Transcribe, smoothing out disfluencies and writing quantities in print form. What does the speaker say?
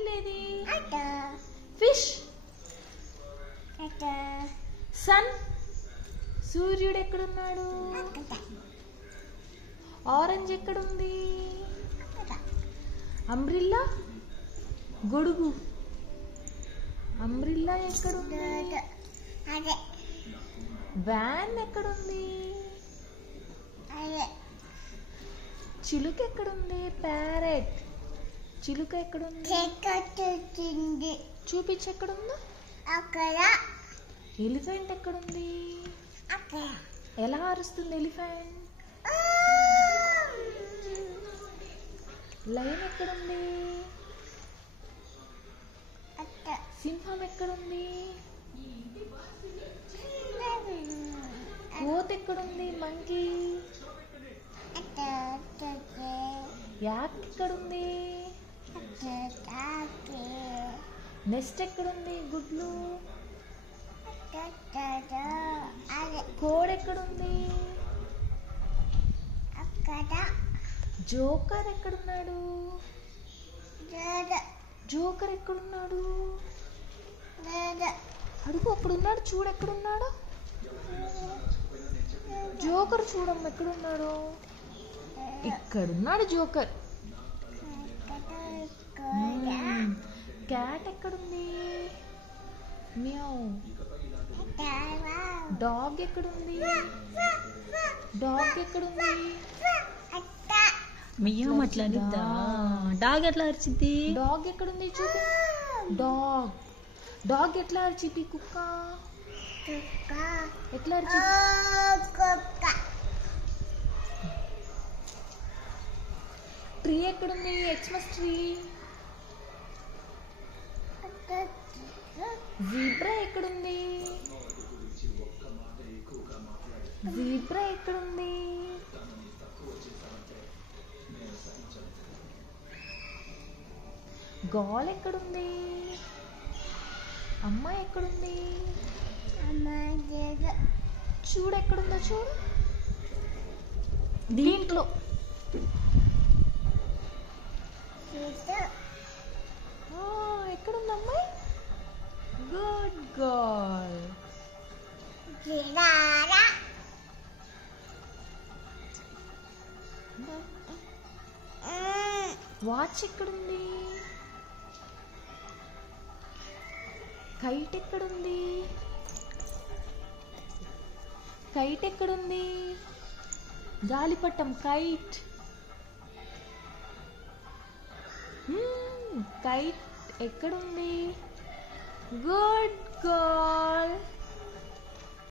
Apple ఏది? Fish. Sun, సూర్యుడు ఎక్కడున్నాడు? ఆరెంజ్ ఎక్కడుంది? అంబ్రిల్లా, గొడుగు. అంబ్రిల్లా ఎక్కడుంది? వ్యాన్ ఎక్కడుంది? చిలుక ఎక్కడుంది? ప్యారెట్. చిలుక ఎక్కడుంది? చూపించి ఎక్కడుందో. ఎలిఫెంట్ ఎక్కడుంది? ఎలా అరుస్తుంది ఎలిఫెంట్? లయన్ ఎక్కడుంది? సింహం ఎక్కడుంది? కోత్ ఎక్కడుంది? మంకీ. యాక్ ఎక్కడుంది? నెస్ట్ ఎక్కడుంది? గుడ్లు. కోడ్ ఎక్కడుంది? జోకర్ ఎక్కడున్నాడు? జోకర్ ఎక్కడున్నాడు? అడుగు, అక్కడున్నాడు, చూడు ఎక్కడున్నాడు. జోకర్ చూడమ్మ ఎక్కడున్నాడు. ఇక్కడున్నాడు జోకర్. క్యాట్ ఎక్కడుంది? మ్యావ్. డాగ్ ఎక్కడుంది? డాగ్ ఎక్కడుంది? మియావ్ అట్లా డాగ్ ఎట్లా అరిచింది? డాగ్ ఎక్కడుంది చూపి. డాగ్. డాగ్ ఎట్లా అరిచింది? కుక్క. ఎట్లా అరిచింది? ట్రీ ఎక్కడుంది? Xmas tree. జీబ్రా ఎక్కడుంది? జీబ్రా ఎక్కడుంది? గాల్ ఎక్కడుంది? అమ్మ ఎక్కడుంది? చూడు ఎక్కడుందో చూడు. దీంట్లో. ఎక్కడుంది అమ్మాయి? Good girl. వాచ్ ఎక్కడుంది? కైట్ ఎక్కడుంది? కైట్ ఎక్కడుంది? గాలిపటం, కైట్. కైట్ ఎక్కడుంది? Good girl.